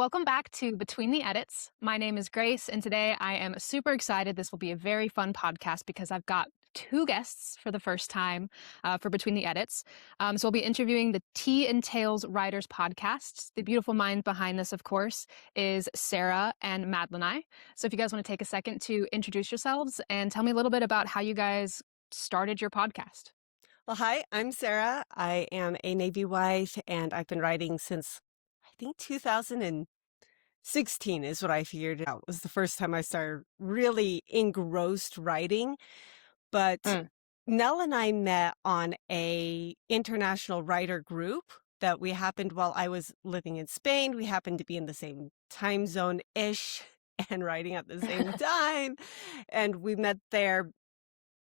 Welcome back to Between the Edits. My name is Grace, and today I am super excited. This will be a very fun podcast because I've got two guests for the first time for Between the Edits. So we'll be interviewing the Tea and Tales Writers podcast. The beautiful mind behind this, of course, is Sara and Madlené. So if you guys want to take a second to introduce yourselves and tell me a little bit about how you guys started your podcast. Well, hi, I'm Sara. I am a Navy wife, and I've been writing since I think 2016 is what I figured out was the first time I started really engrossed writing. But Nell and I met on a international writer group that we happened while I was living in Spain. We happened to be in the same time zone-ish and writing at the same time. And we met there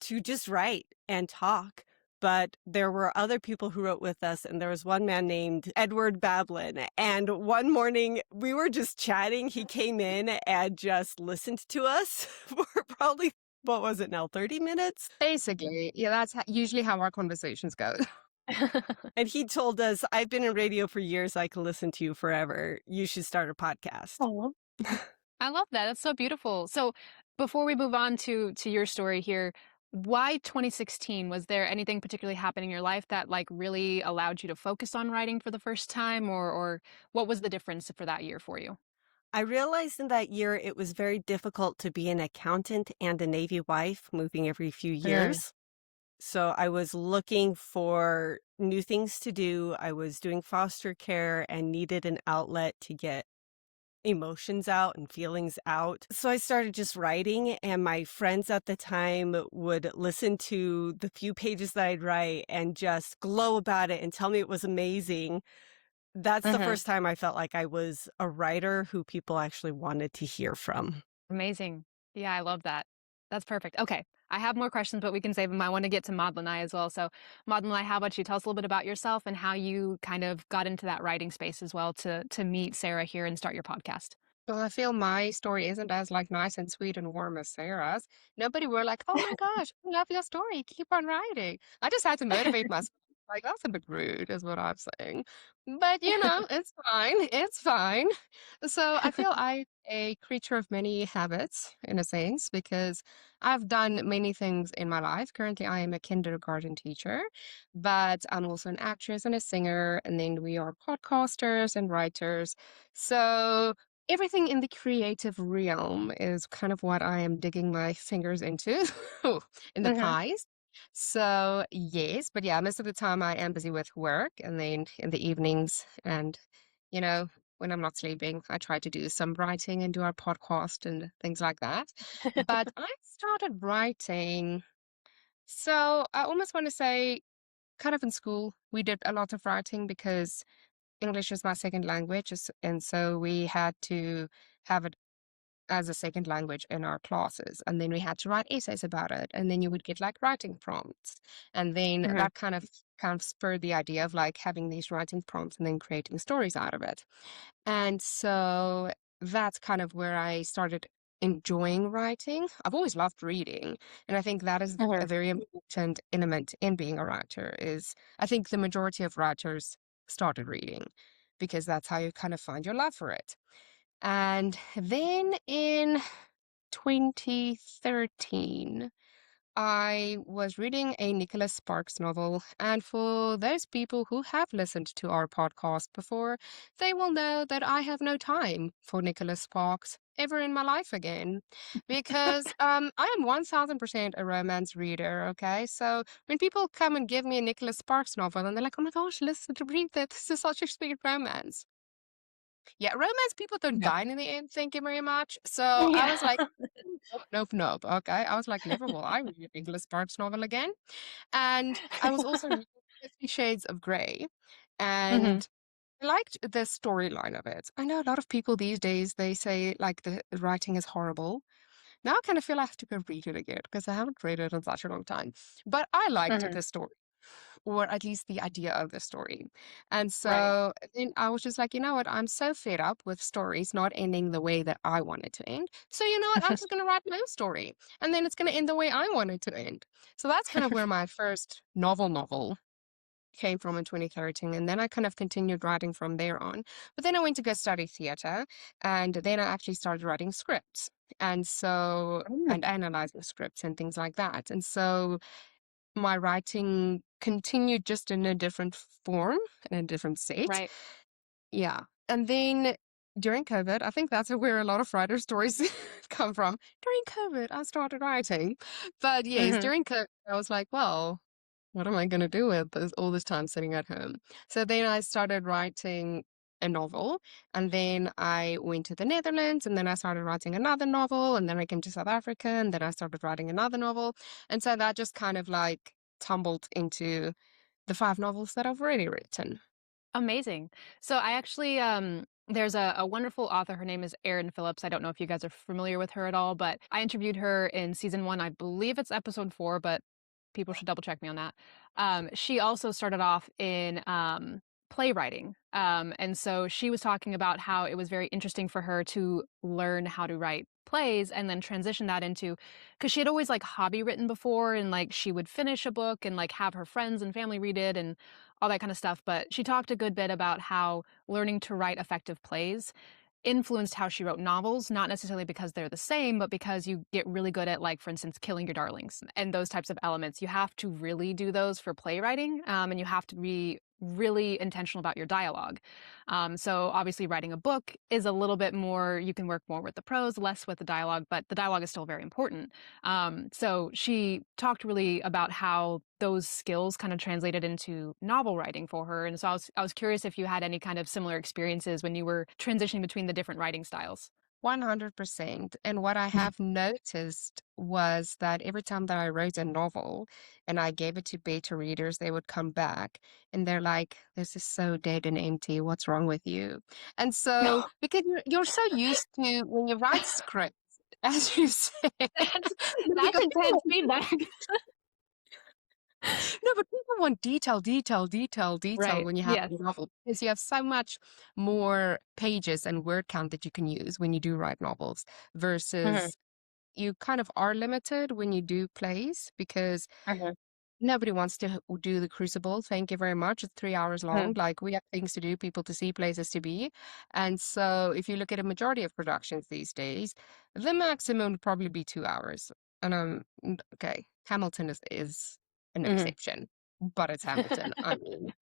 to just write and talk. But there were other people who wrote with us, and there was one man named Edward Bablin. And one morning we were just chatting. He came in and just listened to us for probably, what was it now, 30 minutes? Basically, yeah, that's usually how our conversations go. And he told us, I've been in radio for years. I can listen to you forever. You should start a podcast. Oh, I love that. That's so beautiful. So before we move on to your story here, why 2016? Was there anything particularly happening in your life that like really allowed you to focus on writing for the first time, or what was the difference for that year for you? I realized in that year it was very difficult to be an accountant and a Navy wife, moving every few years. So I was looking for new things to do. I was doing foster care and needed an outlet to get emotions out and feelings out. So I started just writing, and my friends at the time would listen to the few pages that I'd write and just glow about it and tell me it was amazing. That's the first time I felt like I was a writer who people actually wanted to hear from. Amazing. Yeah, I love that. That's perfect. Okay, I have more questions, but we can save them. I want to get to Madlené as well. So Madlené, how about you? Tell us a little bit about yourself and how you kind of got into that writing space as well to meet Sara here and start your podcast. Well, I feel my story isn't as like nice and sweet and warm as Sarah's. Nobody were like, "Oh my gosh, I love your story. Keep on writing." I just had to motivate myself. Like, that's a bit rude, is what I'm saying. But it's fine. It's fine. So I feel I'm a creature of many habits in a sense because I've done many things in my life. Currently, I am a kindergarten teacher, but I'm also an actress and a singer, and then we are podcasters and writers. So everything in the creative realm is kind of what I am digging my fingers into in the pies. So yes, but yeah, most of the time I am busy with work, and then in the evenings and when I'm not sleeping, I try to do some writing and do our podcast and things like that. But I started writing, so I almost want to say kind of in school, we did a lot of writing because English is my second language, and so we had to have it as a second language in our classes. And then we had to write essays about it. And then you would get like writing prompts. And then that kind of spurred the idea of like having these writing prompts and then creating stories out of it. And so that's kind of where I started enjoying writing. I've always loved reading. And I think that is a very important element in being a writer is I think the majority of writers started reading because that's how you kind of find your love for it. And then in 2013, I was reading a Nicholas Sparks novel. And for those people who have listened to our podcast before, they will know that I have no time for Nicholas Sparks ever in my life again because I am 1000% a romance reader. Okay. So when people come and give me a Nicholas Sparks novel and they're like, "Oh my gosh, listen to read that. This is such a sweet romance." Yeah, romance people don't die in the end, thank you very much. So I was like, nope. Okay. I was like, never will I read a Nicholas Sparks novel again. And I was also reading 50 Shades of Grey. And I liked the storyline of it. I know a lot of people these days, they say like the writing is horrible. Now I kind of feel I have to go read it again because I haven't read it in such a long time. But I liked the story, or at least the idea of the story. And so then I was just like, you know what? I'm so fed up with stories not ending the way that I want it to end. So you know what? I'm just going to write my own story. And then it's going to end the way I want it to end. So that's kind of where my first novel came from in 2013. And then I kind of continued writing from there on. But then I went to go study theater, and then I actually started writing scripts. And so, Mm. and analyzing scripts and things like that. And so my writing continued just in a different form, in a different set. Right. Yeah. And then during COVID, I think that's where a lot of writer stories come from. During COVID, I started writing. But yes, Hmm. during COVID, I was like, well, what am I going to do with all this time sitting at home? So then I started writing a novel, and then I went to the Netherlands, and then I started writing another novel, and then I came to South Africa, and then I started writing another novel. And so that just kind of like tumbled into the 5 novels that I've already written. Amazing. So I actually there's a wonderful author. Her name is Erin Phillips. I don't know if you guys are familiar with her at all, but I interviewed her in season 1. I believe it's episode 4, but people should double check me on that. She also started off in playwriting. And so she was talking about how it was very interesting for her to learn how to write plays and then transition that into, because she had always like hobby written before, and like she would finish a book and like have her friends and family read it and all that kind of stuff. But she talked a good bit about how learning to write effective plays influenced how she wrote novels, not necessarily because they're the same, but because you get really good at, like, for instance, killing your darlings and those types of elements. You have to really do those for playwriting, and you have to be really intentional about your dialogue. So obviously writing a book is a little bit more, you can work more with the prose, less with the dialogue, but the dialogue is still very important. So she talked really about how those skills kind of translated into novel writing for her. And so I was curious if you had any kind of similar experiences when you were transitioning between the different writing styles. 100%. And what I have noticed was that every time that I wrote a novel and I gave it to beta readers, they would come back and they're like, this is so dead and empty. What's wrong with you? And so, because you're so used to when you write scripts, as you said, That's no, that's because intense feedback. no, but people want detail, detail, detail, detail Right. when you have Yes. a novel because you have so much more pages and word count that you can use when you do write novels Mhm, versus you kind of are limited when you do plays because mhm, nobody wants to do the Crucible. Thank you very much. It's 3 hours long. mhm, Like we have things to do, people to see, places to be. And so if you look at a majority of productions these days, the maximum would probably be 2 hours. And okay, Hamilton is an mhm. exception, but it's Hamilton. I mean,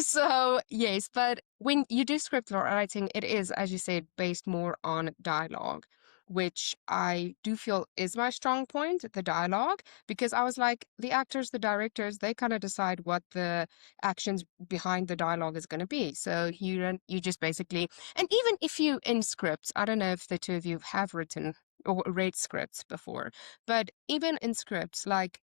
so yes, but when you do script writing, it is, as you said, based more on dialogue, which I do feel is my strong point, the dialogue because I was like, the actors, the directors, they kind of decide what the actions behind the dialogue is going to be. So you just basically, and even if you in scripts, I don't know if the two of you have written or read scripts before, but even in scripts, like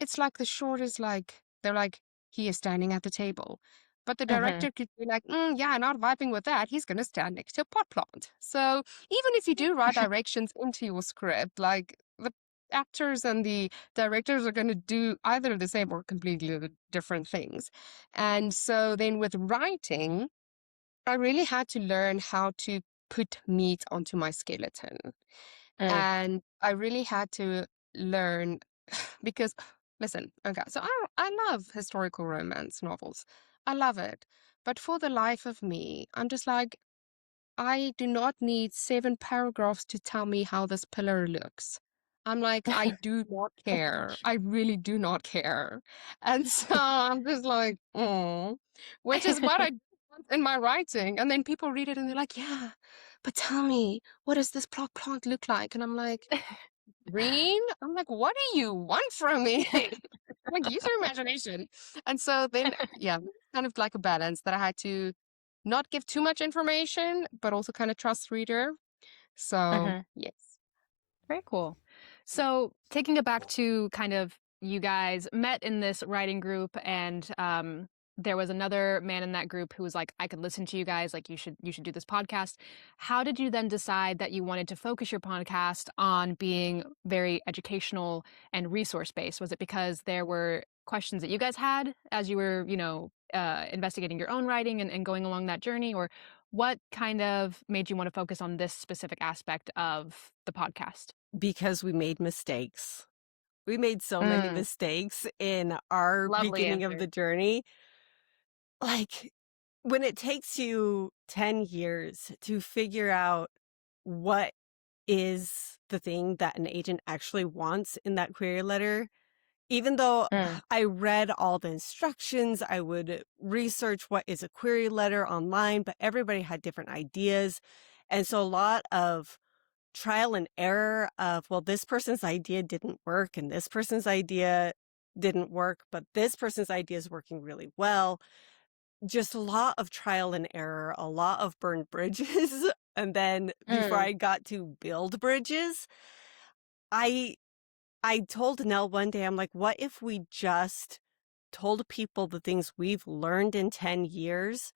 it's like the short is like they're like he is standing at the table. But the Mhm. director could be like, yeah, not vibing with that. He's going to stand next to a pot plant. So even if you do write directions into your script, like the actors and the directors are going to do either the same or completely different things. And so then with writing, I really had to learn how to put meat onto my skeleton. Mm, And I really had to learn because listen, okay, so I love historical romance novels. I love it. But for the life of me, I'm just like, I do not need 7 paragraphs to tell me how this pillar looks. I'm like, I do not care. I really do not care. And so I'm just like, oh, which is what I want in my writing. And then people read it and they're like, yeah, but tell me, what does this plot plant look like? And I'm like, green? I'm like, what do you want from me? Like, use your imagination. And so then, yeah, kind of like a balance that I had to not give too much information, but also kind of trust reader. So, mhm. yes. Very cool. So, taking it back to kind of you guys met in this writing group, and there was another man in that group who was like, "I could listen to you guys. Like, you should do this podcast." How did you then decide that you wanted to focus your podcast on being very educational and resource based? Was it because there were questions that you guys had as you were, investigating your own writing and going along that journey, or what kind of made you want to focus on this specific aspect of the podcast? because we made mistakes. We made so many Mm, mistakes in our lovely beginning of answer. the journey. Like, when it takes you 10 years to figure out what is the thing that an agent actually wants in that query letter, even though Mm, I read all the instructions, I would research what is a query letter online, but everybody had different ideas. And so a lot of trial and error of, well, this person's idea didn't work and this person's idea didn't work, but this person's idea is working really well. Just a lot of trial and error, a lot of burned bridges. And then before mm, I got to build bridges, I I told Nell one day, I'm like, what if we just told people the things we've learned in 10 years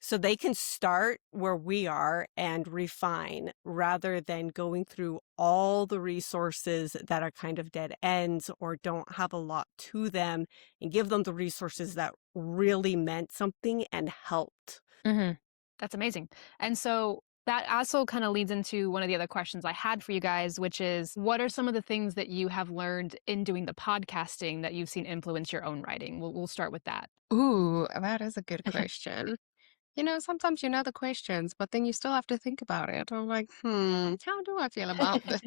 so they can start where we are and refine rather than going through all the resources that are kind of dead ends or don't have a lot to them, and give them the resources that really meant something and helped. mhm. That's amazing. And so that also kind of leads into one of the other questions I had for you guys, which is what are some of the things that you have learned in doing the podcasting that you've seen influence your own writing? We'll start with that. Ooh, that is a good question. Sometimes you know the questions, but then you still have to think about it. I'm like, how do I feel about this?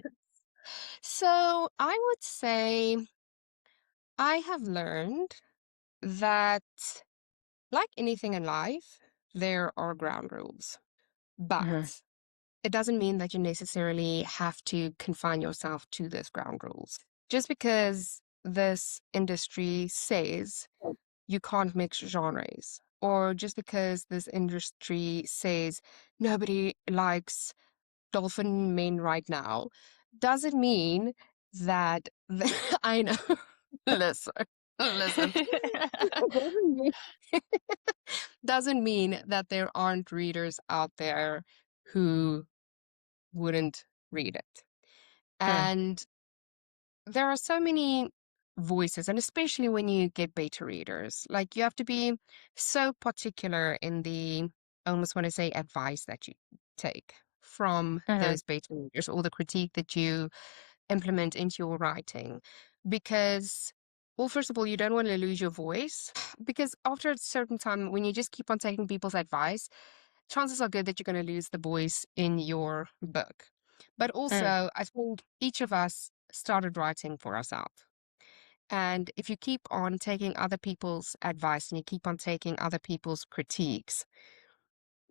So I would say I have learned that, like anything in life, there are ground rules, Mhm. but it doesn't mean that you necessarily have to confine yourself to those ground rules. Just because this industry says you can't mix genres, or just because this industry says nobody likes dolphin men right now, doesn't mean that I know. Listen, listen. Doesn't mean doesn't mean that there aren't readers out there who wouldn't read it. Mm, And there are so many voices, and especially when you get beta readers, like you have to be so particular in the, I almost want to say, advice that you take from mhm, those beta readers or the critique that you implement into your writing. Because, well, first of all, you don't want to lose your voice because after a certain time, when you just keep on taking people's advice, chances are good that you're going to lose the voice in your book. But mm, also, I think each of us started writing for ourselves. And if you keep on taking other people's advice and you keep on taking other people's critiques,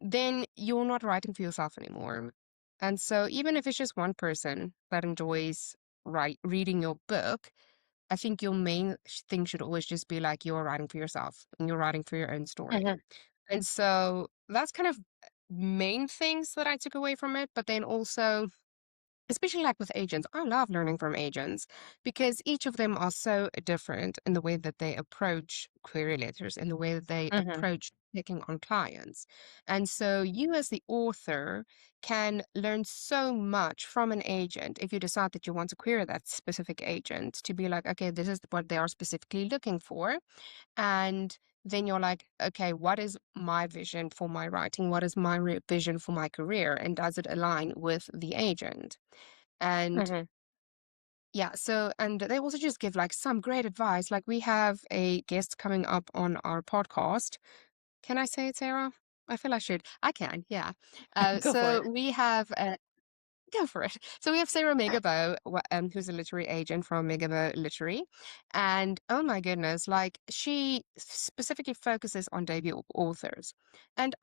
then you're not writing for yourself anymore. And so, even if it's just one person that enjoys reading your book, I think your main thing should always just be like you're writing for yourself and you're writing for your own story. mhm, And so that's kind of main things that I took away from it. But then also, especially like with agents, I love learning from agents because each of them are so different in the way that they approach query letters, in the way that they mhm, approach taking on clients. And so you as the author can learn so much from an agent if you decide that you want to query that specific agent to be like, okay, this is what they are specifically looking for. And then you're like, okay, what is my vision for my writing? What is my vision for my career? And does it align with the agent? And mhm. yeah, so, and they also just give like some great advice. Like we have a guest coming up on our podcast. Can I say it, Sarah? I feel I should. I can, yeah. Go for So it. we have go for it. So we have Sarah Megabo, who's a literary agent from Megabo Literary. And oh my goodness, like she specifically focuses on debut authors. And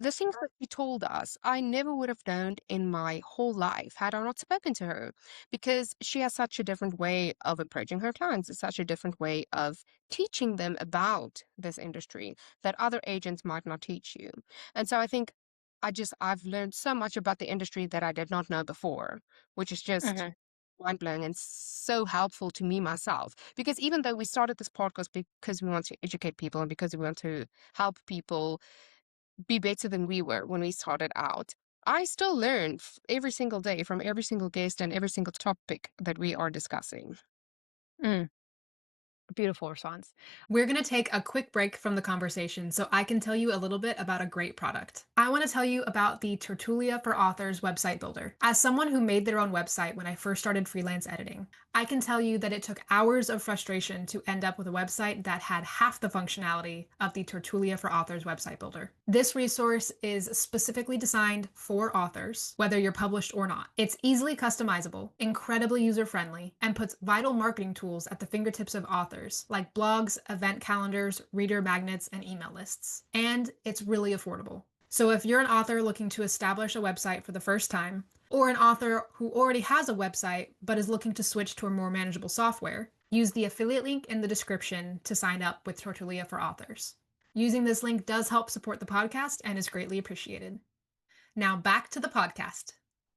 the things that she told us, I never would have known in my whole life had I not spoken to her because she has such a different way of approaching her clients. It's such a different way of teaching them about this industry that other agents might not teach you. And so I think I've learned so much about the industry that I did not know before, which is just Mhm. mind blowing and so helpful to me myself. Because even though we started this podcast because we want to educate people and because we want to help people be better than we were when we started out, I still learn every single day from every single guest and every single topic that we are discussing. Mm. Beautiful response. We're going to take a quick break from the conversation so I can tell you a little bit about a great product. I want to tell you about the Tertulia for Authors website builder. As someone who made their own website when I first started freelance editing, I can tell you that it took hours of frustration to end up with a website that had half the functionality of the Tertulia for Authors website builder. This resource is specifically designed for authors, whether you're published or not. It's easily customizable, incredibly user-friendly, and puts vital marketing tools at the fingertips of authors, like blogs, event calendars, reader magnets, and email lists. And it's really affordable. So if you're an author looking to establish a website for the first time, or an author who already has a website but is looking to switch to a more manageable software, use the affiliate link in the description to sign up with Tortilla for Authors. Using this link does help support the podcast and is greatly appreciated. Now back to the podcast.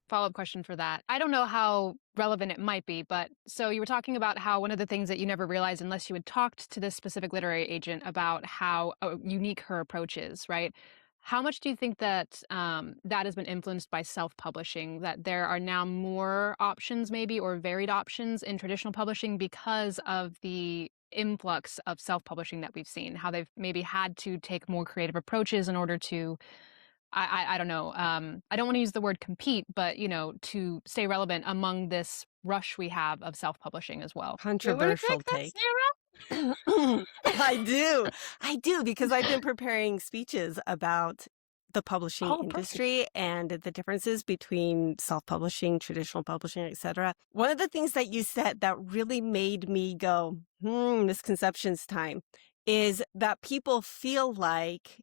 Follow-up question for that. I don't know how relevant it might be, but so you were talking about how one of the things that you never realized unless you had talked to this specific literary agent about how unique her approach is, right? How much do you think that that has been influenced by self-publishing, that there are now more options maybe or varied options in traditional publishing because of the influx of self-publishing that we've seen, how they've maybe had to take more creative approaches in order to I don't know. I don't want to use the word compete, but to stay relevant among this rush we have of self-publishing as well. Do you want to Controversial take that, take. Sarah? I do. I do because I've been preparing speeches about the publishing Oh, perfect. industry and the differences between self-publishing, traditional publishing, etc. One of the things that you said that really made me go, misconceptions time, is that people feel like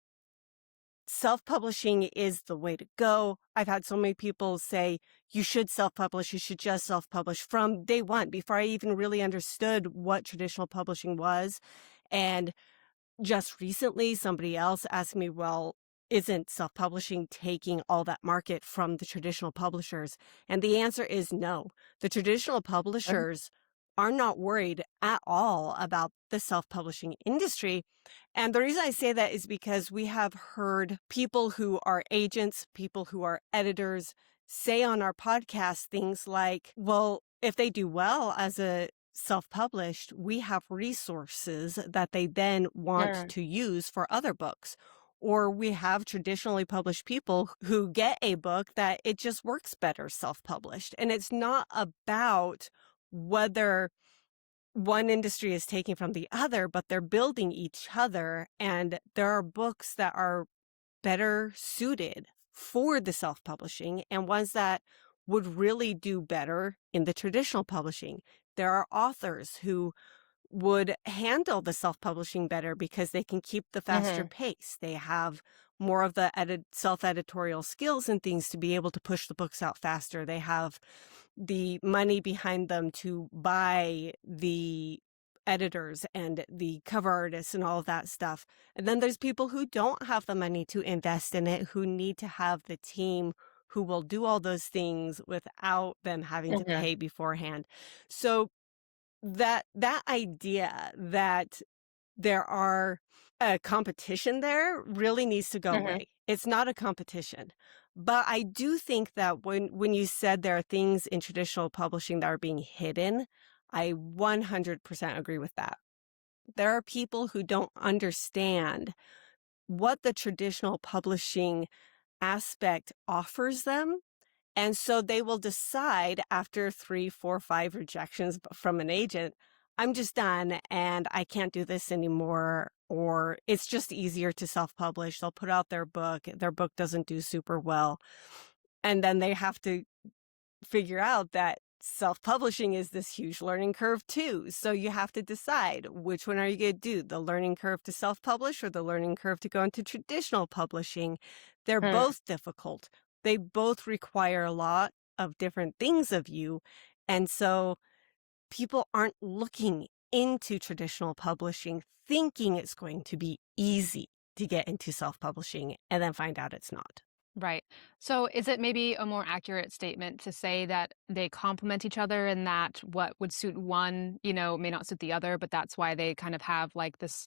self-publishing is the way to go. I've had so many people say, you should self-publish, you should just self-publish from day one, before I even really understood what traditional publishing was. And just recently, somebody else asked me, well, isn't self-publishing taking all that market from the traditional publishers? And the answer is no. The traditional publishers are not worried at all about the self-publishing industry. And the reason I say that is because we have heard people who are agents, people who are editors say on our podcast things like, well, if they do well as a self-published, we have resources that they then want to use for other books. Or we have traditionally published people who get a book that it just works better self-published. And it's not about whether one industry is taking from the other, but they're building each other. And there are books that are better suited for the self-publishing and ones that would really do better in the traditional publishing. There are authors who would handle the self-publishing better because they can keep the faster pace. They have more of the self-editorial skills and things to be able to push the books out faster. They have the money behind them to buy the editors and the cover artists and all of that stuff. And then there's people who don't have the money to invest in it, who need to have the team who will do all those things without them having to pay beforehand. So that idea that there are a competition there really needs to go away. It's not a competition. But I do think that when you said there are things in traditional publishing that are being hidden, I 100% agree with that. There are people who don't understand what the traditional publishing aspect offers them. And so they will decide after 3, 4, 5 rejections from an agent, I'm just done and I can't do this anymore. Or it's just easier to self-publish. They'll put out their book doesn't do super well. And then they have to figure out that self-publishing is this huge learning curve too. So you have to decide which one are you going to do, the learning curve to self-publish or the learning curve to go into traditional publishing. They're both difficult. They both require a lot of different things of you. And so people aren't looking into traditional publishing thinking it's going to be easy to get into self-publishing and then find out it's not. Right. So is it maybe a more accurate statement to say that they complement each other and that what would suit one, may not suit the other, but that's why they kind of have like this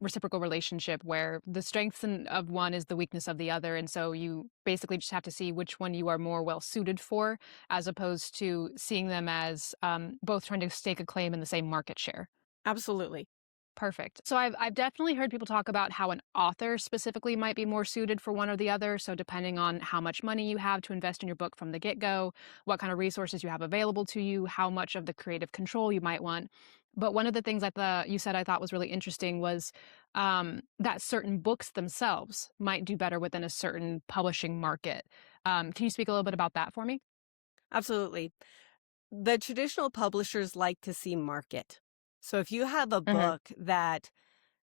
reciprocal relationship where the strength of one is the weakness of the other. And so you basically just have to see which one you are more well suited for, as opposed to seeing them as both trying to stake a claim in the same market share. Absolutely. Perfect. So I've definitely heard people talk about how an author specifically might be more suited for one or the other. So depending on how much money you have to invest in your book from the get-go, what kind of resources you have available to you, how much of the creative control you might want. But one of the things you said I thought was really interesting was that certain books themselves might do better within a certain publishing market. Can you speak a little bit about that for me? Absolutely. The traditional publishers like to see market. So if you have a Hmm. book that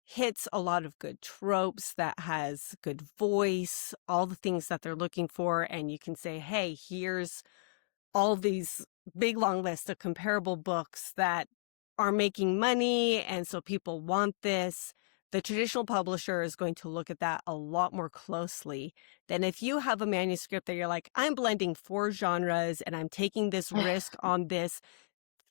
hits a lot of good tropes, that has good voice, all the things that they're looking for, and you can say, hey, here's all these big long list of comparable books that are making money, and so people want this. The traditional publisher is going to look at that a lot more closely than if you have a manuscript that you're like, I'm blending 4 genres and I'm taking this risk on this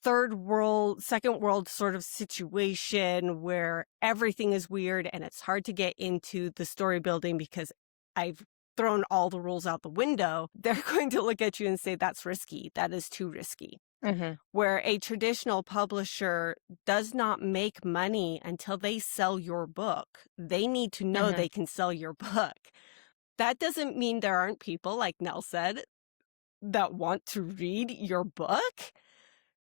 third world, second world sort of situation where everything is weird and it's hard to get into the story building because I've thrown all the rules out the window. They're going to look at you and say, that's risky. That is too risky. Hmm. Where a traditional publisher does not make money until they sell your book. They need to know Hmm. they can sell your book. That doesn't mean there aren't people, like Nell said, that want to read your book.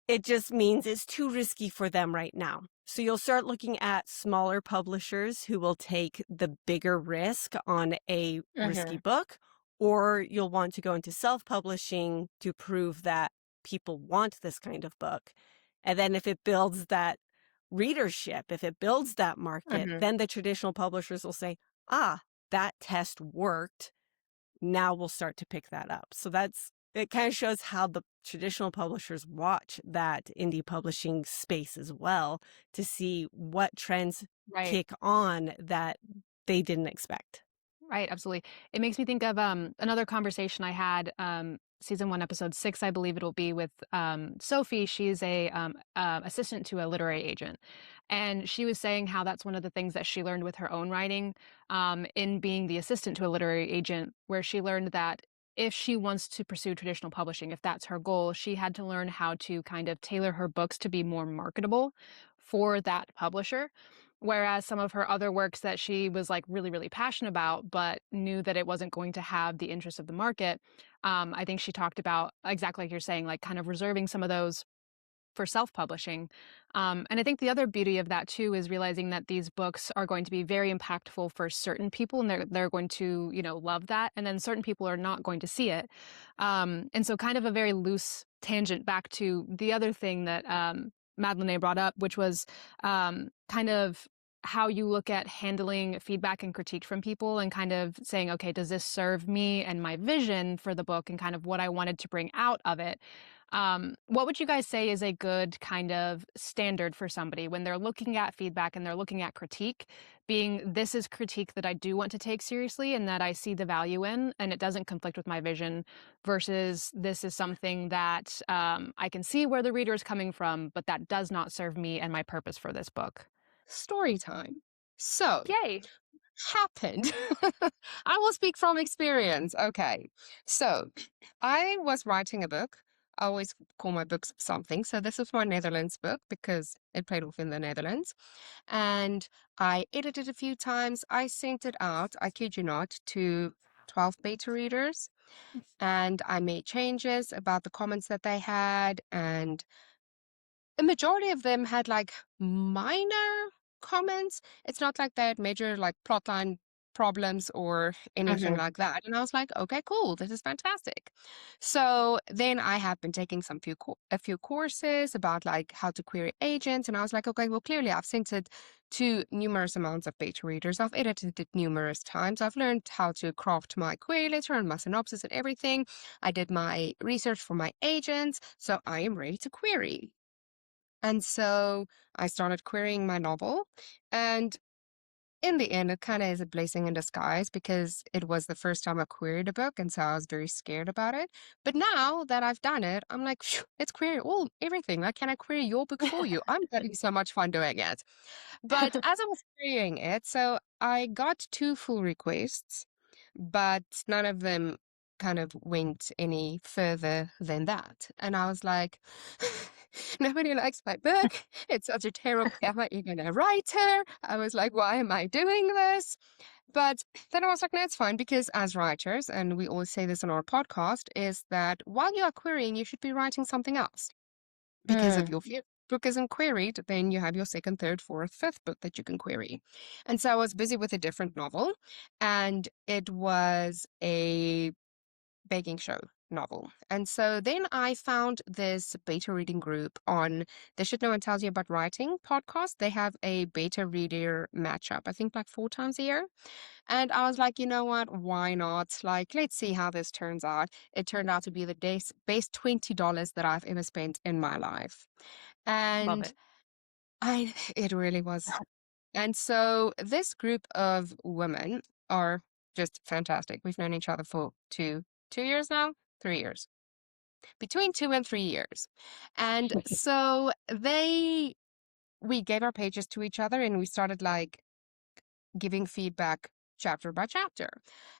It just means it's too risky for them right now. So you'll start looking at smaller publishers who will take the bigger risk on a risky Hmm. book, or you'll want to go into self-publishing to prove that people want this kind of book. And then if it builds that readership, if it builds that market, Hmm. then the traditional publishers will say, ah, that test worked. Now we'll start to pick that up. So it kind of shows how the traditional publishers watch that indie publishing space as well to see what trends Right. kick on that they didn't expect. Right, absolutely. It makes me think of another conversation I had, season one, episode six, I believe it'll be with Sophie. She's a assistant to a literary agent, and she was saying how that's one of the things that she learned with her own writing, in being the assistant to a literary agent, where she learned that if she wants to pursue traditional publishing, if that's her goal, she had to learn how to kind of tailor her books to be more marketable for that publisher. Whereas some of her other works that she was like really, really passionate about, but knew that it wasn't going to have the interest of the market. I think she talked about exactly like you're saying, like kind of reserving some of those for self-publishing. And I think the other beauty of that too is realizing that these books are going to be very impactful for certain people, and they're going to, love that, and then certain people are not going to see it. And so kind of a very loose tangent back to the other thing that Madlené brought up, which was kind of how you look at handling feedback and critique from people and kind of saying, okay, does this serve me and my vision for the book and kind of what I wanted to bring out of it? What would you guys say is a good kind of standard for somebody when they're looking at feedback and they're looking at critique, being this is critique that I do want to take seriously and that I see the value in, and it doesn't conflict with my vision, versus this is something that I can see where the reader is coming from, but that does not serve me and my purpose for this book? Story time. So, Yay. happened. I will speak from experience. Okay. So, I was writing a book. I always call my books something. So, this was my Netherlands book because it played off in the Netherlands. And I edited a few times. I sent it out, I kid you not, to 12 beta readers. And I made changes about the comments that they had. And a majority of them had like minor comments. It's not like they had major like plotline problems or anything Hmm. like that. And I was like, okay, cool, this is fantastic. So then I have been taking a few courses about like how to query agents, and I was like, okay, well clearly I've sent it to numerous amounts of beta readers. I've edited it numerous times. I've learned how to craft my query letter and my synopsis and everything. I did my research for my agents, so I am ready to query. And so I started querying my novel. And in the end, it kind of is a blessing in disguise because it was the first time I queried a book. And so I was very scared about it. But now that I've done it, I'm like, "Phew, let's query everything. Like, can I query your book for you? I'm having so much fun doing it." But as I was querying it, so I got two full requests, but none of them kind of went any further than that. And I was like, Nobody likes my book. It's such a terrible, am I even a writer? I was like, why am I doing this? But then I was like, no, it's fine because as writers, and we always say this on our podcast, is that while you are querying, you should be writing something else. Because if Mm. your book isn't queried, then you have your second, third, fourth, fifth book that you can query. And so I was busy with a different novel, and it was a baking show novel. And so then I found this beta reading group on They Should Know and Tells You About Writing podcast. They have a beta reader matchup, I think like 4 times a year. And I was like, you know what? Why not? Like, let's see how this turns out. It turned out to be the best $20 that I've ever spent in my life. Love And it. it really was. And so this group of women are just fantastic. We've known each other for 2 years now, 3 years, between 2 and 3 years. And so we gave our pages to each other and we started like giving feedback chapter by chapter.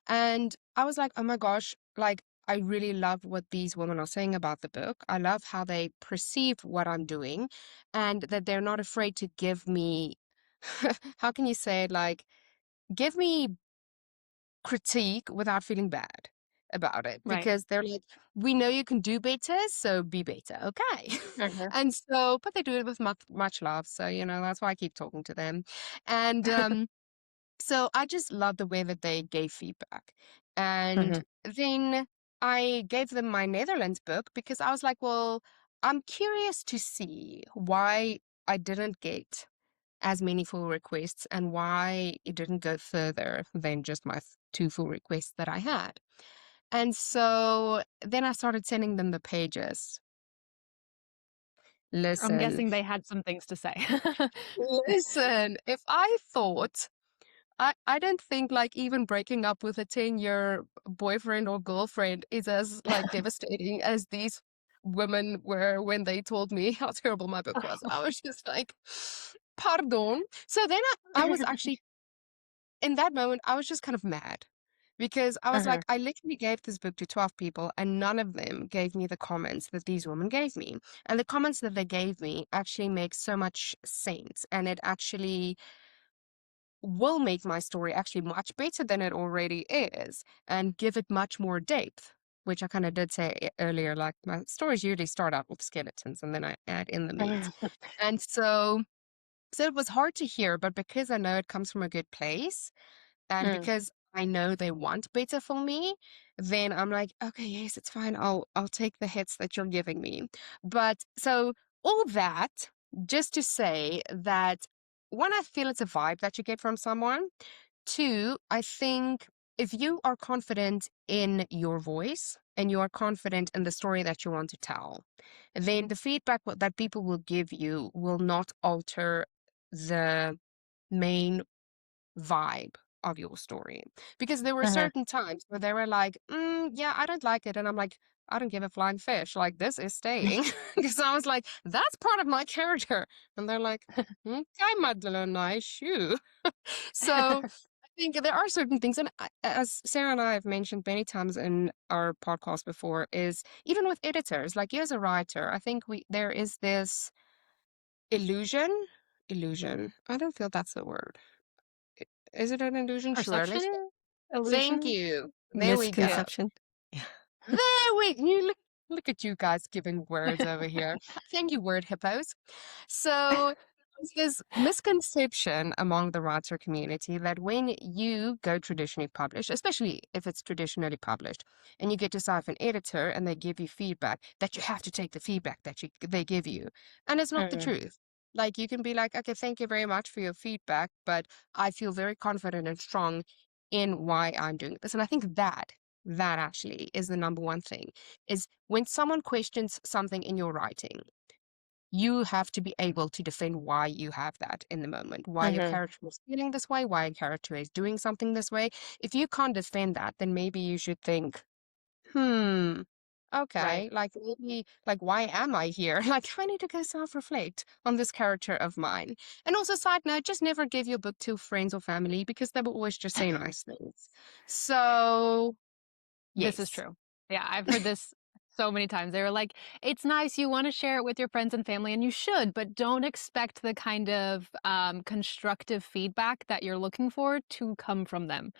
And I was like, oh my gosh, like I really love what these women are saying about the book. I love how they perceive what I'm doing and that they're not afraid to give me, how can you say it? Like, give me critique without feeling bad about it Right. because they're like, we know you can do better, so be better, okay? Uh-huh. And so, but they do it with much love. So, that's why I keep talking to them. And so I just love the way that they gave feedback. And Mhm. then I gave them my Netherlands book because I was like, well, I'm curious to see why I didn't get as many full requests and why it didn't go further than just my two full requests that I had. And so then I started sending them the pages. I'm Listen, guessing they had some things to say. listen, if I thought I don't think like even breaking up with a 10-year boyfriend or girlfriend is as like devastating as these women were when they told me how terrible my book was. I was just like, pardon. So then I was actually in that moment, I was just kind of mad because I was Uh-huh. like, I literally gave this book to 12 people and none of them gave me the comments that these women gave me. And the comments that they gave me actually make so much sense. And it actually will make my story actually much better than it already is and give it much more depth, which I kind of did say earlier. Like my stories usually start out with skeletons and then I add in the meat. And so it was hard to hear, but because I know it comes from a good place, and Mm. because I know they want better for me, then I'm like, okay, yes, it's fine. I'll take the hits that you're giving me. But so all that just to say that one, I feel it's a vibe that you get from someone. Two, I think if you are confident in your voice and you are confident in the story that you want to tell, then the feedback that people will give you will not alter the main vibe of your story. Because there were Uh-huh. certain times where they were like, yeah, I don't like it. And I'm like, I don't give a flying fish. Like, this is staying. Because I was like, that's part of my character. And they're like, okay, Madlené, shoe. So I think there are certain things, and as Sarah and I have mentioned many times in our podcast before, is even with editors, like you as a writer, I think there is this illusion. Illusion. I don't feel that's the word. Is it an illusion? Sure. Perception? Let's go. Thank Illusion? you. There we go. Yeah. Misconception. Yeah. You look at you guys giving words over here. Thank you, word hippos. So there's this misconception among the writer community that when you go traditionally published, especially if it's traditionally published, and you get to sign with an editor and they give you feedback, that you have to take the feedback that they give you. And it's not the Mhm. truth. Like you can be like, okay, thank you very much for your feedback, but I feel very confident and strong in why I'm doing this. And I think that actually is the number one thing is when someone questions something in your writing, you have to be able to defend why you have that in the moment, why your Mhm. character is feeling this way, why your character is doing something this way. If you can't defend that, then maybe you should think, Right. okay, like maybe, like, why am I here? Like, I need to go self-reflect on this character of mine. And also, side note, just never give your book to friends or family because they will always just say nice things. So, This is yes. true. Yeah, I've heard this so many times. They were like, it's nice, you want to share it with your friends and family, and you should, but don't expect the kind of constructive feedback that you're looking for to come from them.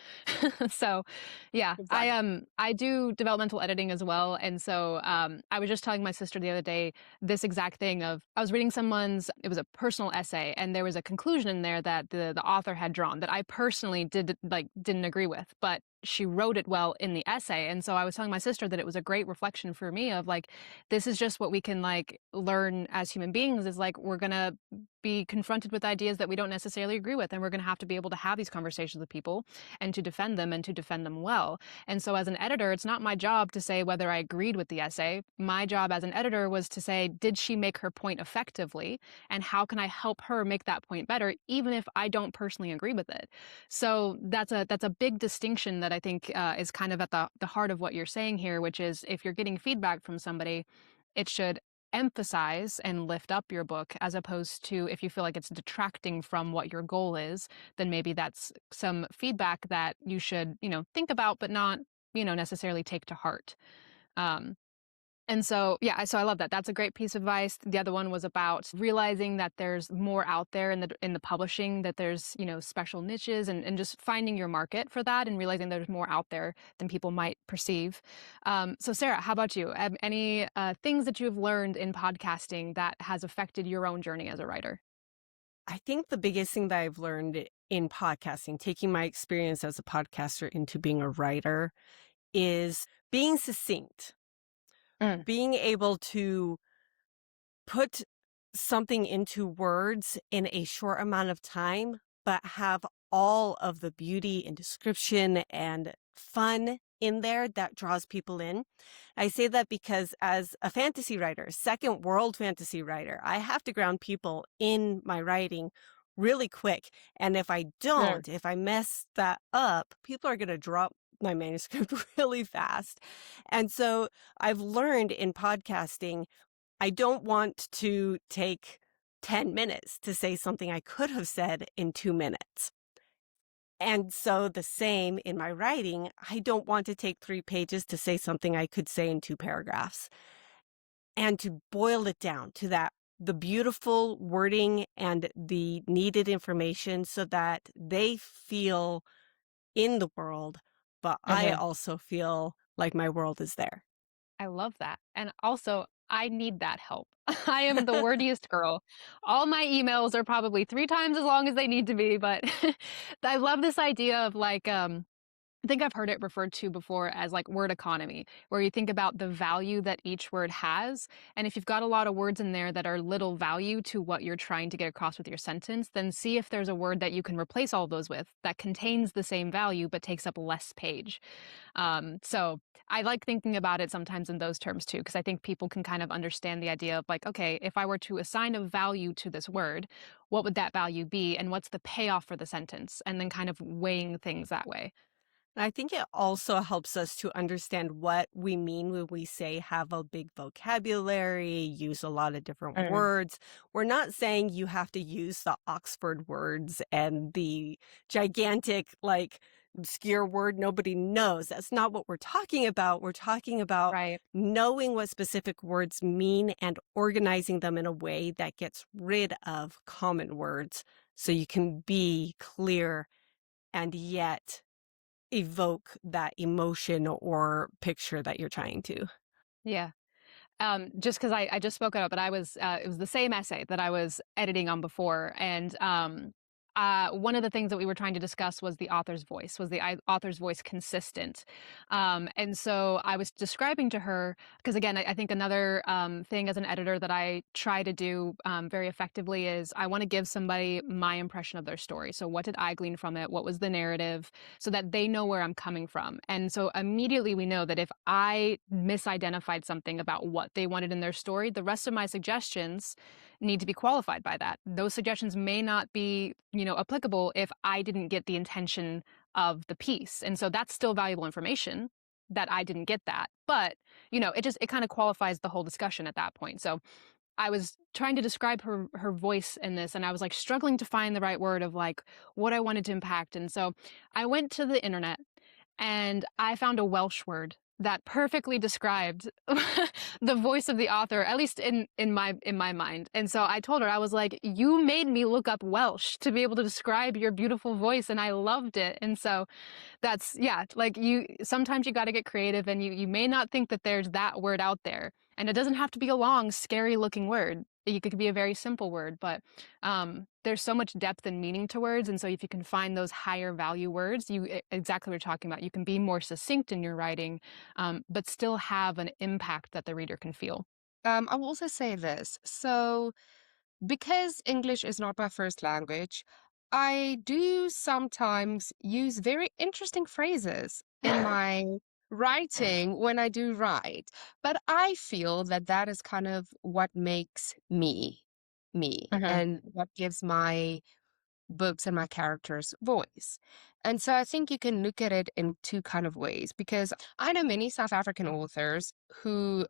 So, yeah, Exactly. I do developmental editing as well, and so I was just telling my sister the other day this exact thing of I was reading someone's, it was a personal essay, and there was a conclusion in there that the author had drawn that I personally didn't agree with, but she wrote it well in the essay. And so I was telling my sister that it was a great reflection for me of like, this is just what we can like learn as human beings is like, we're going to be confronted with ideas that we don't necessarily agree with. And we're going to have to be able to have these conversations with people and to defend them and to defend them well. And so as an editor, it's not my job to say whether I agreed with the essay. My job as an editor was to say, did she make her point effectively? And how can I help her make that point better, even if I don't personally agree with it? So that's a big distinction that I think is kind of at the heart of what you're saying here, which is if you're getting feedback from somebody, it should emphasize and lift up your book as opposed to if you feel like it's detracting from what your goal is, then maybe that's some feedback that you should, think about, but not, necessarily take to heart. Um, and so, yeah, so I love that. That's a great piece of advice. The other one was about realizing that there's more out there in the publishing, that there's, special niches and just finding your market for that and realizing there's more out there than people might perceive. So Sarah, how about you? Any things that you've learned in podcasting that has affected your own journey as a writer? I think the biggest thing that I've learned in podcasting, taking my experience as a podcaster into being a writer, is being succinct, Mm, being able to put something into words in a short amount of time, but have all of the beauty and description and fun in there that draws people in. I say that because as a fantasy writer, second world fantasy writer, I have to ground people in my writing really quick. And if I Mm. don't, if I mess that up, people are going to drop my manuscript really fast. And so I've learned in podcasting I don't want to take 10 minutes to say something I could have said in 2 minutes. And so the same in my writing, I don't want to take 3 pages to say something I could say in 2 paragraphs. And to boil it down to the beautiful wording and the needed information so that they feel in the world, but I Mhm. also feel like my world is there. I love that. And also, I need that help. I am the wordiest girl. All my emails are probably 3 times as long as they need to be, but I love this idea of like, I think I've heard it referred to before as like word economy, where you think about the value that each word has. And if you've got a lot of words in there that are little value to what you're trying to get across with your sentence, then see if there's a word that you can replace all those with that contains the same value but takes up less page. So I like thinking about it sometimes in those terms too, because I think people can kind of understand the idea of like, okay, if I were to assign a value to this word, what would that value be? And what's the payoff for the sentence? And then kind of weighing things that way. I think it also helps us to understand what we mean when we say have a big vocabulary, use a lot of different Mm. words. We're not saying you have to use the Oxford words and the gigantic, like, obscure word nobody knows. That's not what we're talking about. We're talking about Right. knowing what specific words mean and organizing them in a way that gets rid of common words so you can be clear and yet evoke that emotion or picture that you're trying to. Yeah. Just because I just spoke it up, but it was the same essay that I was editing on before. And one of the things that we were trying to discuss was the author's voice. Was the author's voice consistent? And so I was describing to her, because again, I think another thing as an editor that I try to do very effectively is I want to give somebody my impression of their story. So what did I glean from it? What was the narrative? So that they know where I'm coming from. And so immediately we know that if I misidentified something about what they wanted in their story, the rest of my suggestions need to be qualified by that. Those suggestions may not be, applicable if I didn't get the intention of the piece. And so that's still valuable information that I didn't get that. But, it kind of qualifies the whole discussion at that point. So I was trying to describe her voice in this, and I was like struggling to find the right word of like what I wanted to impact. And so I went to the internet and I found a Welsh word that perfectly described the voice of the author, at least in my mind. And so I told her, I was like, you made me look up Welsh to be able to describe your beautiful voice, and I loved it. And so that's, yeah, like you sometimes you got to get creative, and you may not think that there's that word out there, and it doesn't have to be a long scary looking word. It could be a very simple word, but there's so much depth and meaning to words, and so if you can find those higher value words, exactly what you're talking about, you can be more succinct in your writing, but still have an impact that the reader can feel. I will also say this. So, because English is not my first language, I do sometimes use very interesting phrases in my writing when I do write. But I feel that that is kind of what makes me me Hmm. and what gives my books and my characters' voice. And so I think you can look at it in two kind of ways because I know many South African authors who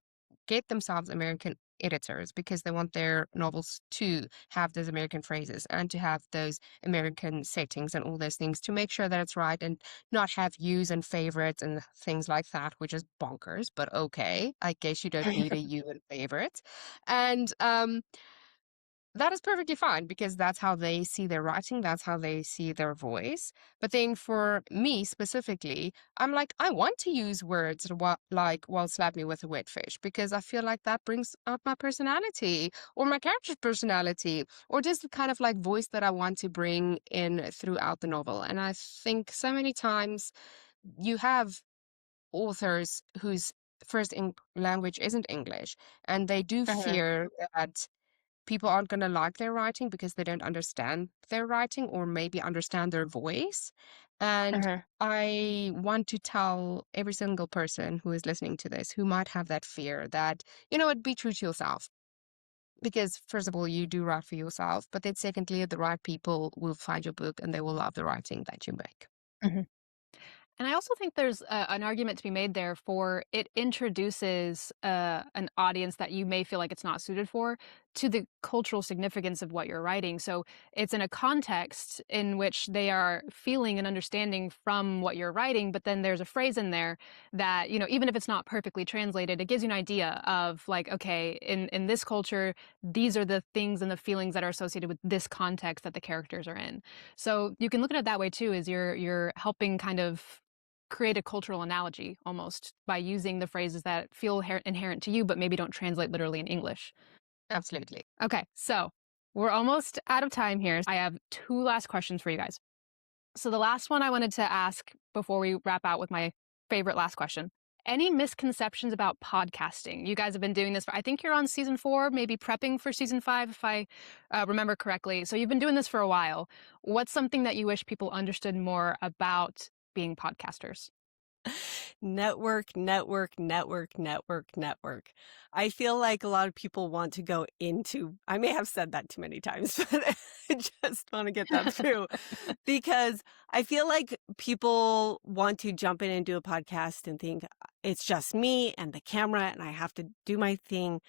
get themselves American editors because they want their novels to have those American phrases and to have those American settings and all those things to make sure that it's right and not have yous and favorites and things like that, which is bonkers, but okay. I guess you don't need a you and favorite. And that is perfectly fine because that's how they see their writing, that's how they see their voice. But then for me specifically, I'm like, I want to use words like, well, slap me with a wet fish, because I feel like that brings out my personality or my character's personality or just the kind of like voice that I want to bring in throughout the novel. And I think so many times you have authors whose first language isn't English and they do Hmm. fear that people aren't going to like their writing because they don't understand their writing or maybe understand their voice. And Hmm. I want to tell every single person who is listening to this who might have that fear that, you know what, be true to yourself. Because, first of all, you do write for yourself. But then, secondly, the right people will find your book and they will love the writing that you make. Hmm. And I also think there's an argument to be made there for it introduces an audience that you may feel like it's not suited for to the cultural significance of what you're writing. So it's in a context in which they are feeling and understanding from what you're writing, but then there's a phrase in there that, you know, even if it's not perfectly translated, it gives you an idea of like, okay, in this culture, these are the things and the feelings that are associated with this context that the characters are in. So you can look at it that way too, is you're helping kind of create a cultural analogy almost by using the phrases that feel inherent to you, but maybe don't translate literally in English. Absolutely. Okay, so we're almost out of time here. I have two last questions for you guys. So the last one I wanted to ask before we wrap out with my favorite last question. Any misconceptions about podcasting? You guys have been doing this for, I think you're on season 4, maybe prepping for season 5, if I remember correctly. So you've been doing this for a while. What's something that you wish people understood more about being podcasters? Network, network, network, network, network. I feel like a lot of people want to go into, I may have said that too many times, but I just want to get that through because I feel like people want to jump in and do a podcast and think it's just me and the camera and I have to do my thing.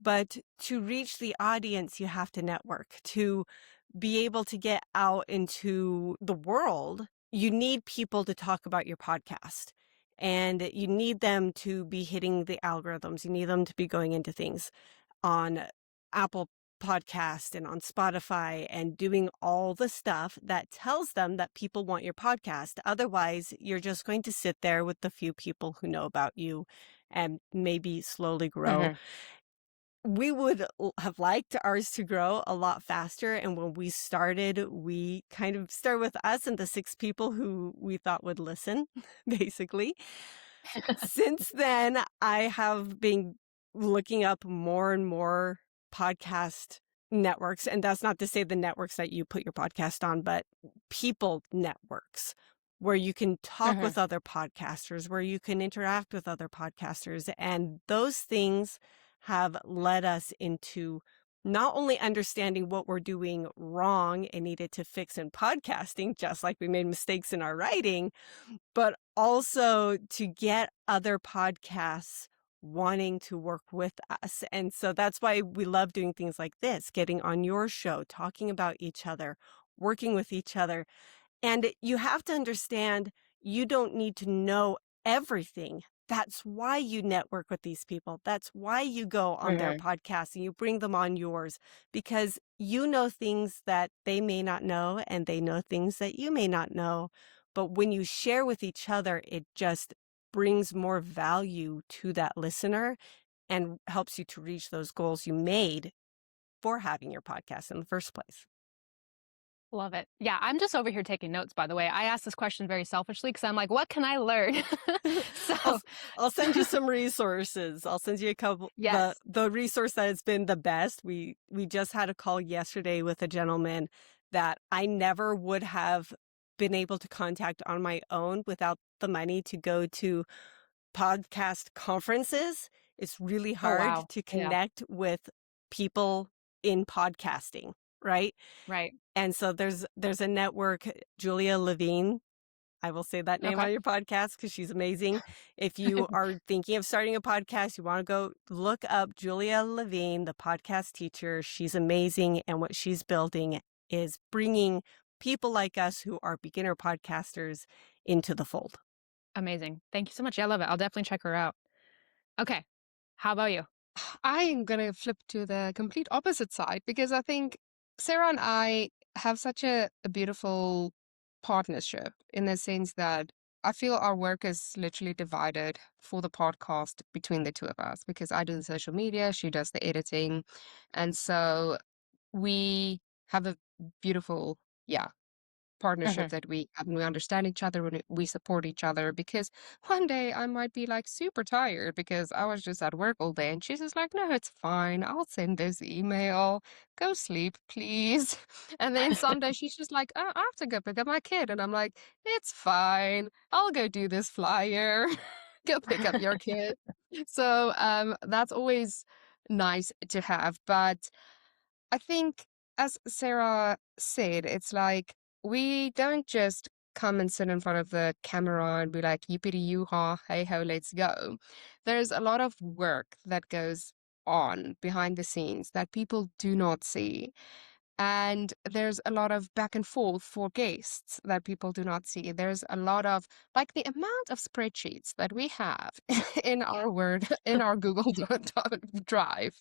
But to reach the audience, you have to network. To be able to get out into the world, you need people to talk about your podcast. And you need them to be hitting the algorithms. You need them to be going into things on Apple Podcast and on Spotify and doing all the stuff that tells them that people want your podcast. Otherwise, you're just going to sit there with the few people who know about you and maybe slowly grow. Mhm. We would have liked ours to grow a lot faster. And when we started, we kind of started with us and the 6 people who we thought would listen, basically. Since then, I have been looking up more and more podcast networks. And that's not to say the networks that you put your podcast on, but people networks where you can talk Mhm. with other podcasters, where you can interact with other podcasters. And those things have led us into not only understanding what we're doing wrong and needed to fix in podcasting, just like we made mistakes in our writing, but also to get other podcasts wanting to work with us. And so that's why we love doing things like this, getting on your show, talking about each other, working with each other. And you have to understand you don't need to know everything That's why you network with these people. That's why you go on their podcast and you bring them on yours, because you know things that they may not know and they know things that you may not know. But when you share with each other, it just brings more value to that listener and helps you to reach those goals you made for having your podcast in the first place. Love it. Yeah, I'm just over here taking notes, by the way. I asked this question very selfishly because I'm like, what can I learn? I'll, So, I'll send you some resources. I'll send you a couple. The yes. the resource that has been the best. We just had a call yesterday with a gentleman that I never would have been able to contact on my own without the money to go to podcast conferences. It's really Oh, hard wow. to Yeah, connect with people in podcasting, right? right. And so there's a network, Julia Levine. I will say that name Okay. on your podcast because she's amazing. If you are thinking of starting a podcast, you want to go look up Julia Levine, the podcast teacher. She's amazing. And what she's building is bringing people like us who are beginner podcasters into the fold. Amazing. Thank you so much. Yeah, I love it. I'll definitely check her out. Okay. How about you? I am going to flip to the complete opposite side because I think Sarah and I have such a beautiful partnership in the sense that I feel our work is literally divided for the podcast between the two of us because I do the social media, she does the editing. And so we have a beautiful, yeah, partnership Hmm. that we have and we understand each other and we support each other because one day I might be like super tired because I was just at work all day and she's just like, no, it's fine. I'll send this email. Go sleep, please. And then someday she's just like, oh, I have to go pick up my kid. And I'm like, it's fine. I'll go do this flyer. Go pick up your kid. So that's always nice to have. But I think, as Sarah said, it's like we don't just come and sit in front of the camera and be like, yippee yoo ha, hey ho, let's go. There's a lot of work that goes on behind the scenes that people do not see. And there's a lot of back and forth for guests that people do not see. There's a lot of like the amount of spreadsheets that we have in our Word, in our Google Drive,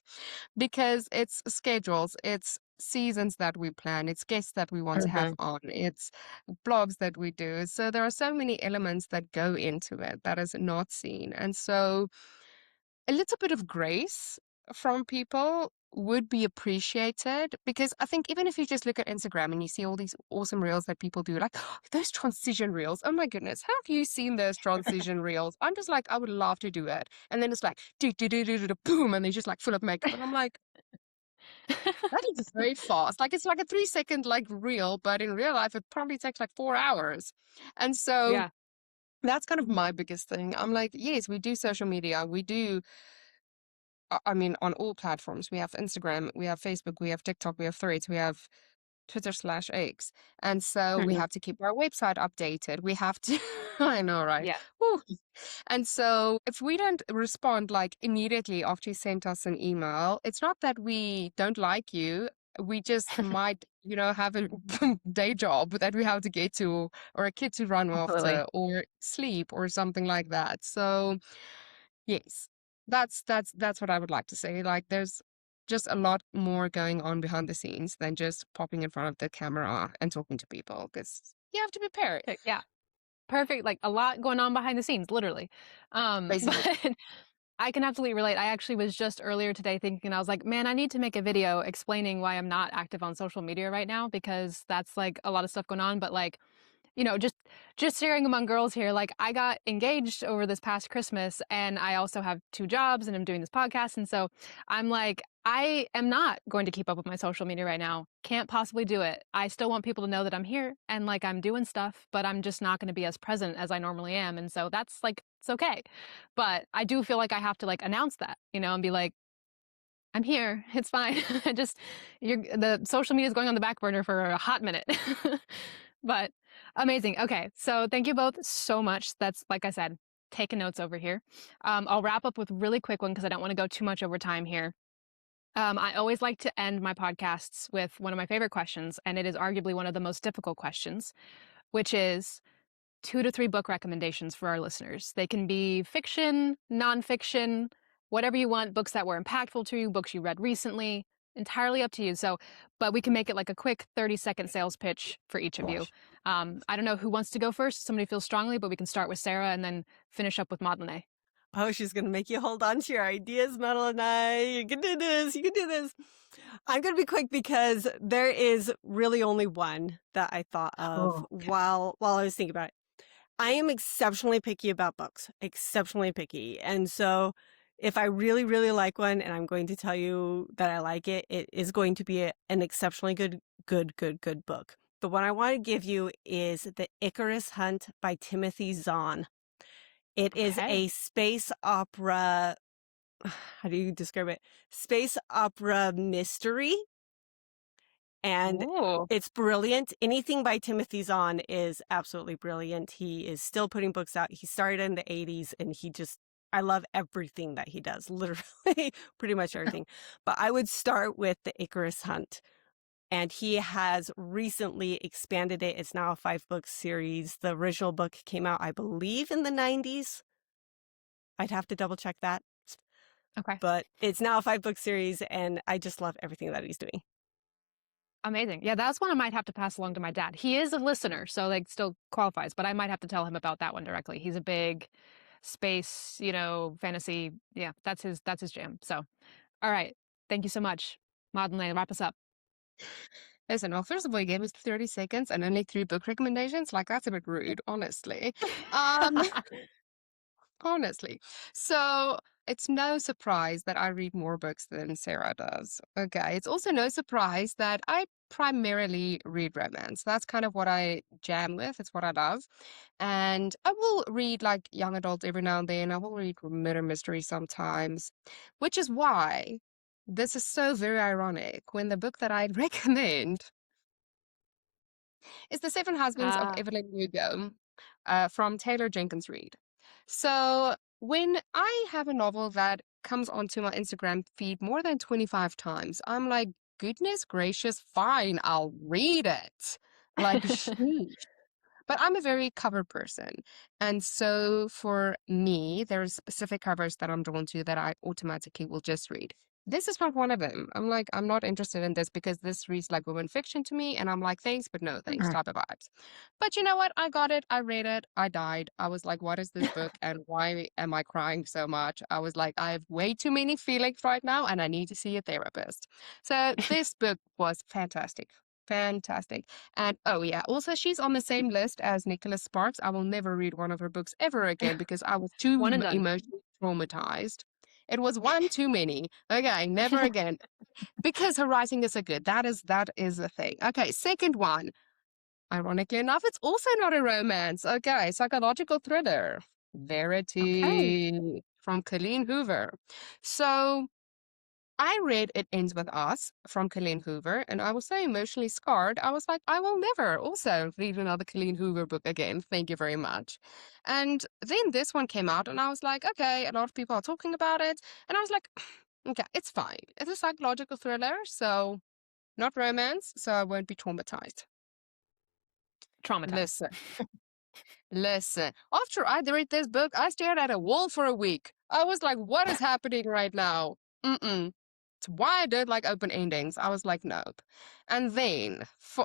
because it's schedules, it's seasons that we plan, it's guests that we want to have Hmm. on, it's blogs that we do. So there are so many elements that go into it that is not seen. And so a little bit of grace from people would be appreciated because I think even if you just look at Instagram and you see all these awesome reels that people do, like those transition reels, oh my goodness, have you seen those transition reels? I'm just like, I would love to do it. And then it's like, do, do, do, do, do, do, boom, and they're just like full of makeup. And I'm like, that is very fast. Like it's like a 3 second like reel, but in real life, it probably takes like 4 hours. And so Yeah. that's kind of my biggest thing. I'm like, yes, we do social media. We do I mean, on all platforms. We have Instagram, we have Facebook, we have TikTok, we have Threads, we have Twitter/X. And so we Hmm. have to keep our website updated. We have to, I know, right? Yeah. Whew. And so if we don't respond like immediately after you sent us an email, it's not that we don't like you. We just might, have a day job that we have to get to, or a kid to run Absolutely. after, or sleep, or something like that. So yes, that's what I would like to say. Like, there's just a lot more going on behind the scenes than just popping in front of the camera and talking to people because you have to prepare it, Perfect. Yeah. Perfect. Like a lot going on behind the scenes, literally. basically. But I can absolutely relate. I actually was just earlier today thinking, I was like, man, I need to make a video explaining why I'm not active on social media right now because that's like a lot of stuff going on. But like, just sharing among girls here, like I got engaged over this past Christmas and I also have two jobs and I'm doing this podcast. And so I'm like, I am not going to keep up with my social media right now. Can't possibly do it. I still want people to know that I'm here and like I'm doing stuff, but I'm just not going to be as present as I normally am. And so that's like, it's okay. But I do feel like I have to like announce that, and be like, I'm here. It's fine. The social media is going on the back burner for a hot minute. But amazing. Okay. So thank you both so much. That's, like I said, taking notes over here. I'll wrap up with a really quick one because I don't want to go too much over time here. I always like to end my podcasts with one of my favorite questions, and it is arguably one of the most difficult questions, which is, 2 to 3 book recommendations for our listeners. They can be fiction, nonfiction, whatever you want, books that were impactful to you, books you read recently, entirely up to you. So, but we can make it like a quick 30-second sales pitch for each of you. I don't know who wants to go first. Somebody feels strongly, but we can start with Sara and then finish up with Madlené. Oh, she's going to make you hold on to your ideas, Madlené. You can do this. You can do this. I'm going to be quick because there is really only one that I thought of Oh, okay. while I was thinking about it. I am exceptionally picky about books, exceptionally picky. And so if I really, really like one and I'm going to tell you that I like it, it is going to be an exceptionally good book. The one I want to give you is The Icarus Hunt by Timothy Zahn. It is Okay. a space opera. How do you describe it? Space opera mystery. And Ooh. it's brilliant. Anything by Timothy Zahn is absolutely brilliant. He is still putting books out. He started in the 80s and I love everything that he does, literally pretty much everything. But I would start with The Icarus Hunt. And he has recently expanded it. It's now a 5-book series. The original book came out, I believe, in the 90s. I'd have to double check that. Okay. But it's now a 5-book series, and I just love everything that he's doing. Amazing. Yeah, that's one I might have to pass along to my dad. He is a listener, so like still qualifies, but I might have to tell him about that one directly. He's a big space, fantasy. Yeah, that's his jam. So, all right. Thank you so much. Madeleine, wrap us up. Listen, well, first of all, you gave us 30 seconds and only 3 book recommendations. Like, that's a bit rude, honestly. Um, honestly. So it's no surprise that I read more books than Sarah does. Okay. It's also no surprise that I primarily read romance. That's kind of what I jam with. It's what I love. And I will read like young adult every now and then. I will read murder mystery sometimes, which is why this is so very ironic when the book that I'd recommend is The Seven Husbands of Ah, Evelyn Hugo from Taylor Jenkins Reid. So when I have a novel that comes onto my Instagram feed more than 25 times, I'm like, goodness gracious, fine, I'll read it. Like, sheesh. But I'm a very cover person. And so for me, there are specific covers that I'm drawn to that I automatically will just read. This is not one of them. I'm like, I'm not interested in this because this reads like women fiction to me. And I'm like, thanks, but no thanks type of vibes. But you know what? I got it. I read it. I died. I was like, what is this book? And why am I crying so much? I was like, I have way too many feelings right now and I need to see a therapist. So this book was fantastic. Fantastic. And oh yeah, also she's on the same list as Nicholas Sparks. I will never read one of her books ever again because I was one too and done. emotionally traumatized. It was one too many. Okay, never again. Because her writing is so good. That is the thing. Okay, second one. Ironically enough, it's also not a romance. Okay, psychological thriller. Okay. Verity from Colleen Hoover. So I read It Ends With Us from Colleen Hoover, and I was so emotionally scarred. I was like, I will never also read another Colleen Hoover book again. Thank you very much. And then this one came out, and I was like, okay, a lot of people are talking about it. And I was like, okay, it's fine. It's a psychological thriller, so not romance, so I won't be traumatized. Traumatized. Listen, listen. After I read this book, I stared at a wall for a week. I was like, what is happening right now? Mm-mm. It's why I don't like open endings. I was like, nope. And then,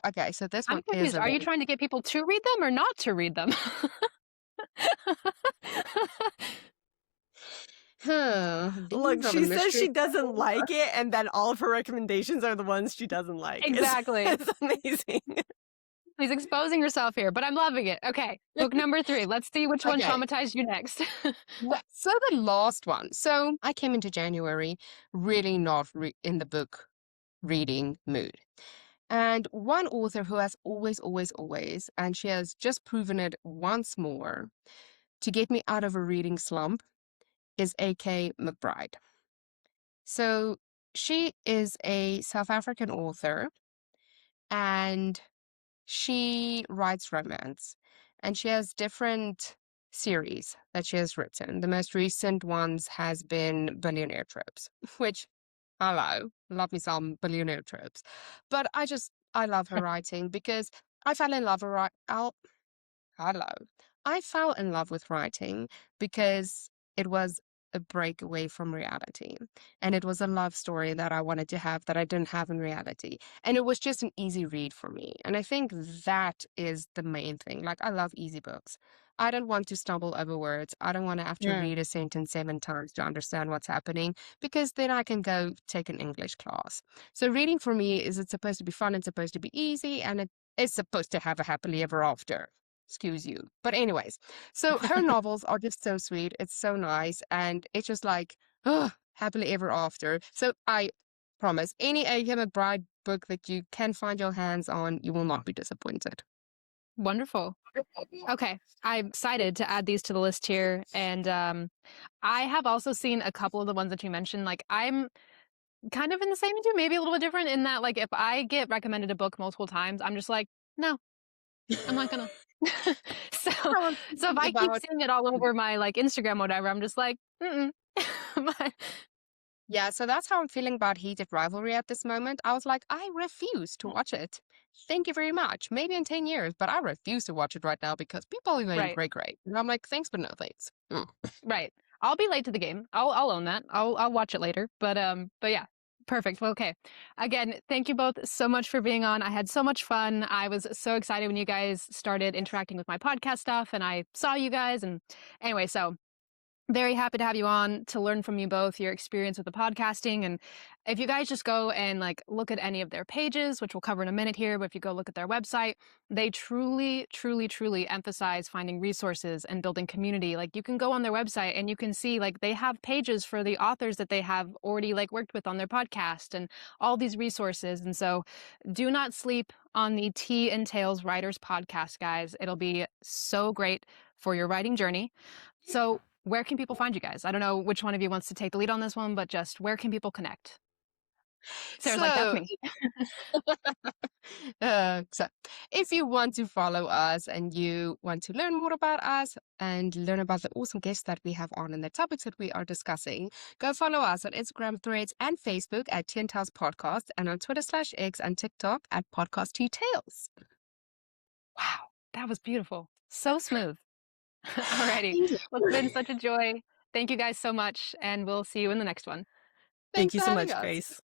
okay, so this I'm one is confused. a Are you very, trying to get people to read them or not to read them? Look, these are the she says mystery she doesn't novels. like it, and then all of her recommendations are the ones she doesn't like. It's, Exactly. it's amazing. She's exposing herself here, but I'm loving it. Okay, book number 3. Let's see which one Okay, traumatized you next. so the last one. So I came into January really not in the book reading mood. And one author who has always, and she has just proven it once more to get me out of a reading slump is A.K. McBride. So she is a South African author and she writes romance and she has different series that she has written. The most recent ones has been Billionaire Tropes, which, hello, love me some Billionaire Tropes. But I love her writing because I fell in love with, hello. I fell in love with writing because it was a break away from reality. And it was a love story that I wanted to have that I didn't have in reality. And it was just an easy read for me. And I think that is the main thing. Like, I love easy books. I don't want to stumble over words. I don't want to have to Mm. read a sentence 7 times to understand what's happening because then I can go take an English class. So reading for me is it's supposed to be fun, it's supposed to be easy, and it is supposed to have a happily ever after. Excuse you. But anyways, so her novels are just so sweet. It's so nice. And it's just like, oh, happily ever after. So I promise any A.K. McBride book that you can find your hands on, you will not be disappointed. Wonderful. Okay, I'm excited to add these to the list here. And I have also seen a couple of the ones that you mentioned. Like, I'm kind of in the same as you, maybe a little bit different in that, like, if I get recommended a book multiple times, I'm just like, no, I'm not gonna. so, I was so if thinking I keep about seeing it all over my like Instagram, or whatever, I'm just like, mm-mm. But- Yeah, so that's how I'm feeling about Heated Rivalry at this moment. I was like, I refuse to watch it. Thank you very much. Maybe in 10 years, but I refuse to watch it right now because people are going right, great. And I'm like, thanks, but no thanks. Mm. right. I'll be late to the game. I'll own that. I'll watch it later. But yeah. Perfect. Well, okay. Again, thank you both so much for being on. I had so much fun. I was so excited when you guys started interacting with my podcast stuff and I saw you guys. And anyway, so very happy to have you on to learn from you both your experience with the podcasting. And if you guys just go and like look at any of their pages, which we'll cover in a minute here, but if you go look at their website, they truly, truly, truly emphasize finding resources and building community. Like, you can go on their website and you can see like they have pages for the authors that they have already like worked with on their podcast and all these resources. And so do not sleep on the Tea and Tales Writers podcast, guys. It'll be so great for your writing journey. So where can people find you guys? I don't know which one of you wants to take the lead on this one, but just where can people connect? Sarah's like, that's So me. so if you want to follow us and you want to learn more about us and learn about the awesome guests that we have on and the topics that we are discussing, go follow us on Instagram, Threads, and Facebook at Tea and Tales Podcast and on Twitter/X and TikTok at Podcast Tea Tales. Wow, that was beautiful. So smooth. Alrighty. Thank you. Well, it's been such a joy. Thank you guys so much, and we'll see you in the next one. Thank Thanks you for so having much, us. Grace.